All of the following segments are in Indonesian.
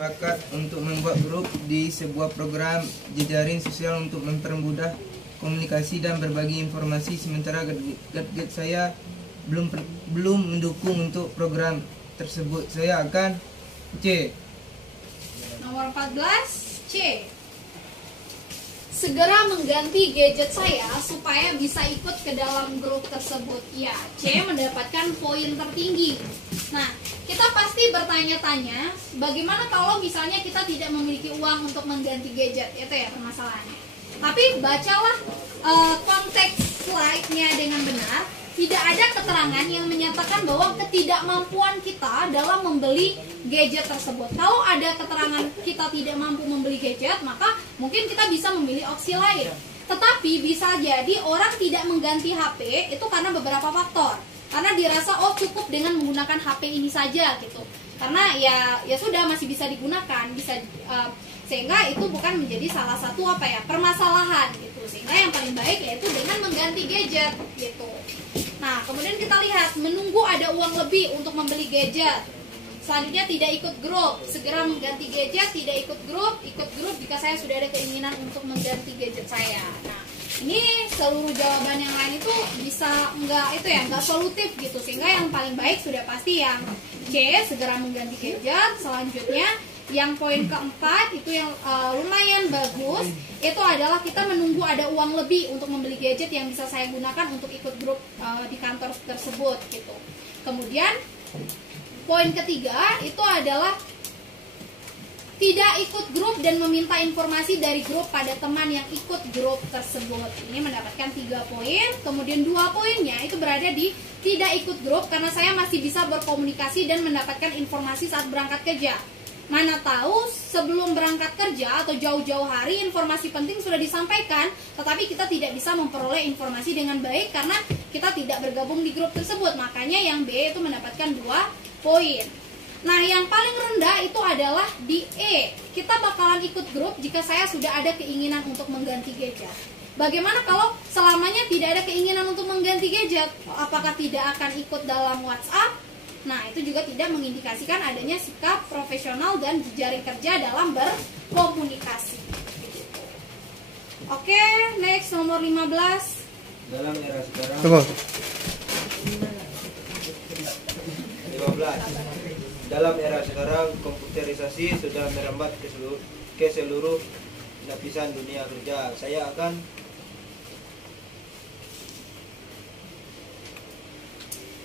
sepakat untuk membuat grup di sebuah program jejaring sosial untuk mempermudah komunikasi dan berbagi informasi, sementara gadget saya belum mendukung untuk program tersebut. Saya akan C. Nomor 14, C. Segera mengganti gadget saya supaya bisa ikut ke dalam grup tersebut. Ya, C mendapatkan poin tertinggi. Nah, kita pasti bertanya-tanya, bagaimana kalau misalnya kita tidak memiliki uang untuk mengganti gadget? Itu ya permasalahannya. Tapi bacalah konteks slide-nya dengan benar. Tidak ada keterangan yang menyatakan bahwa ketidakmampuan kita dalam membeli gadget tersebut. Kalau ada keterangan kita tidak mampu membeli gadget, maka mungkin kita bisa memilih opsi lain. Tetapi bisa jadi orang tidak mengganti HP itu karena beberapa faktor. Karena dirasa cukup dengan menggunakan HP ini saja gitu. Karena ya sudah masih bisa digunakan, sehingga itu bukan menjadi salah satu permasalahan gitu. Sehingga yang paling baik yaitu dengan mengganti gadget gitu. Nah, kemudian kita lihat menunggu ada uang lebih untuk membeli gadget. Selanjutnya tidak ikut grup, segera mengganti gadget, tidak ikut grup jika saya sudah ada keinginan untuk mengganti gadget saya. Nah, ini seluruh jawaban yang lain itu bisa nggak solutif gitu, sehingga yang paling baik sudah pasti yang C, segera mengganti gadget. Selanjutnya yang poin keempat itu yang lumayan bagus, itu adalah kita menunggu ada uang lebih untuk membeli gadget yang bisa saya gunakan untuk ikut grup di kantor tersebut gitu. Kemudian poin ketiga itu adalah tidak ikut grup dan meminta informasi dari grup pada teman yang ikut grup tersebut. Ini mendapatkan 3 poin. Kemudian 2 poinnya itu berada di tidak ikut grup karena saya masih bisa berkomunikasi dan mendapatkan informasi saat berangkat kerja. Mana tahu sebelum berangkat kerja atau jauh-jauh hari informasi penting sudah disampaikan, tetapi kita tidak bisa memperoleh informasi dengan baik karena kita tidak bergabung di grup tersebut. Makanya yang B itu mendapatkan 2 poin. Nah, yang paling rendah itu adalah di E. Kita bakalan ikut grup jika saya sudah ada keinginan untuk mengganti gadget. Bagaimana kalau selamanya tidak ada keinginan untuk mengganti gadget? Apakah tidak akan ikut dalam WhatsApp? Nah, itu juga tidak mengindikasikan adanya sikap profesional dan jejaring kerja dalam berkomunikasi. Oke, next nomor 15. Dalam era sekarang. Tunggu. 15. Dalam era sekarang, komputerisasi sudah merambat ke seluruh lapisan dunia kerja. Saya akan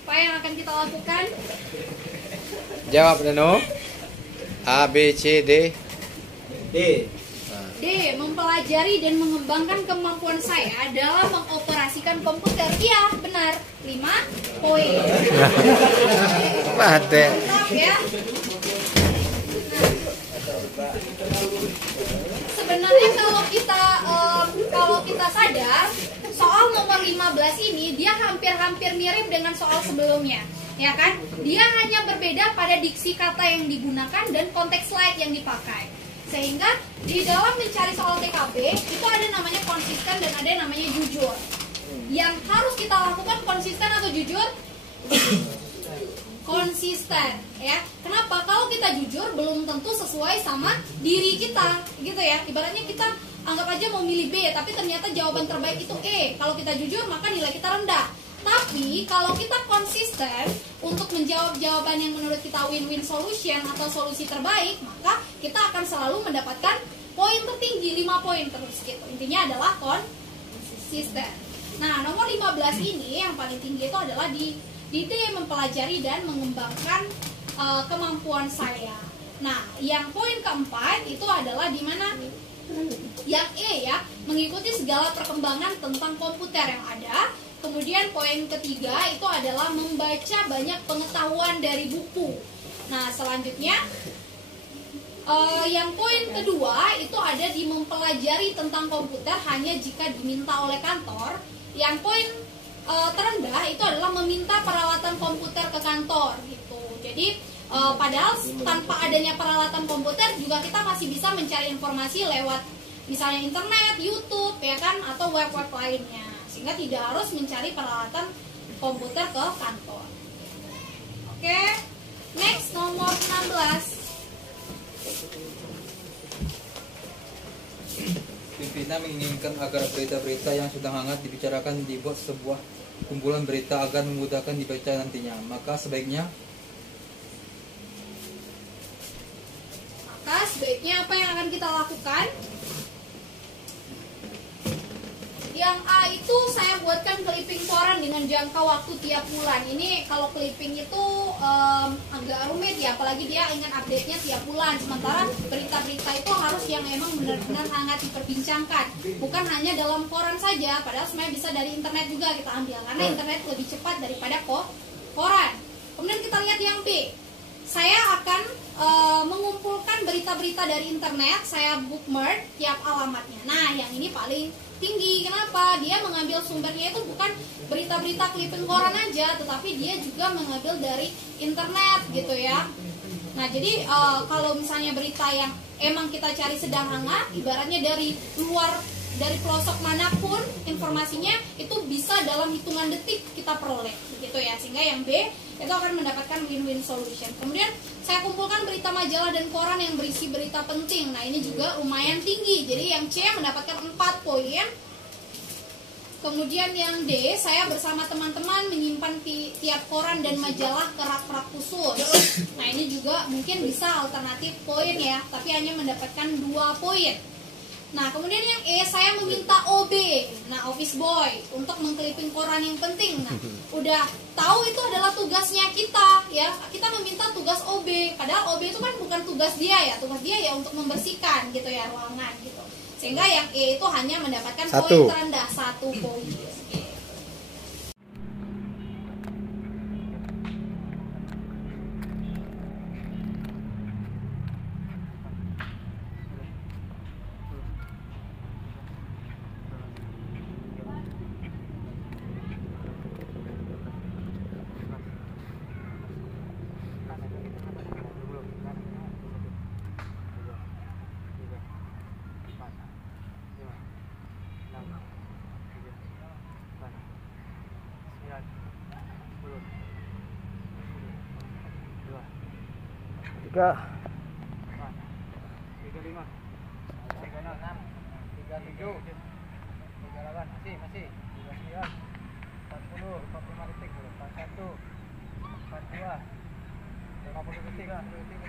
Apa yang akan kita lakukan? Jawab Dano. A, B, C, D. D. D. Mempelajari dan mengembangkan kemampuan saya dalam mengoperasikan komputer. Iya, benar. 5 poin. Mate. Mantap ya. Sebenarnya kalau kita sadar, soal nomor 15 ini dia hampir-hampir mirip dengan soal sebelumnya, ya kan? Dia hanya berbeda pada diksi kata yang digunakan dan konteks slide yang dipakai. Sehingga di dalam mencari soal TKB itu ada namanya konsisten dan ada namanya jujur. Yang harus kita lakukan konsisten atau jujur? Konsisten, ya. Kenapa? Kalau kita jujur belum tentu sesuai sama diri kita, gitu ya. Ibaratnya kita anggap aja mau milih B, tapi ternyata jawaban terbaik itu E. Kalau kita jujur, maka nilai kita rendah. Tapi kalau kita konsisten untuk menjawab jawaban yang menurut kita win-win solution atau solusi terbaik, maka kita akan selalu mendapatkan poin tertinggi, 5 poin terus gitu. Intinya adalah konsisten. Nah, nomor 15 ini yang paling tinggi itu adalah di D, mempelajari dan mengembangkan kemampuan saya. Nah, yang poin keempat itu adalah di mana? Yang E ya, mengikuti segala perkembangan tentang komputer yang ada. Kemudian poin ketiga itu adalah membaca banyak pengetahuan dari buku. Nah, selanjutnya yang poin kedua itu ada di mempelajari tentang komputer hanya jika diminta oleh kantor. Yang poin terendah itu adalah meminta peralatan komputer ke kantor gitu. Jadi padahal tanpa adanya peralatan komputer juga kita masih bisa mencari informasi lewat misalnya internet, YouTube ya kan, atau web-web lainnya. Sehingga tidak harus mencari peralatan komputer ke kantor. Oke. Next nomor 16. Irina menginginkan agar berita-berita yang sedang hangat dibicarakan dibuat sebuah kumpulan berita agar memudahkan dibaca nantinya. Maka sebaiknya apa yang akan kita lakukan? Yang A itu saya buatkan clipping koran dengan jangka waktu tiap bulan. Ini kalau clipping itu agak rumit ya, apalagi dia ingin update-nya tiap bulan. Sementara berita-berita itu harus yang emang benar-benar hangat diperbincangkan, bukan hanya dalam koran saja. Padahal sebenarnya bisa dari internet juga kita ambil, karena internet lebih cepat daripada koran. Kemudian kita lihat yang B. Saya akan mengumpulkan berita-berita dari internet, saya bookmark tiap alamatnya. Nah, yang ini paling tinggi. Kenapa? Dia mengambil sumbernya itu bukan berita-berita clipping koran aja, tetapi dia juga mengambil dari internet gitu ya. Nah, jadi kalau misalnya berita yang emang kita cari sedang hangat, ibaratnya dari luar, dari pelosok manapun informasinya itu bisa dalam hitungan detik kita peroleh gitu ya. Sehingga yang B itu akan mendapatkan win-win solution. Kemudian saya kumpulkan berita majalah dan koran yang berisi berita penting. Nah, ini juga lumayan tinggi. Jadi yang C mendapatkan 4 poin. Kemudian yang D, saya bersama teman-teman menyimpan tiap koran dan majalah ke rak-rak khusus. Nah, ini juga mungkin bisa alternatif poin ya, tapi hanya mendapatkan 2 poin. Nah, kemudian yang E, saya meminta OB, nah office boy, untuk mengkliping koran yang penting. Nah, udah tahu itu adalah tugasnya kita ya, kita meminta tugas OB. Padahal OB itu kan bukan tugas dia ya, tugas dia ya untuk membersihkan gitu ya ruangan gitu. Sehingga yang E itu hanya mendapatkan poin terendah 1 poin. Tiga. 35, 36, 37, 38, masih 39, 40, 45 detik, 41, 42, 50 detik, 53.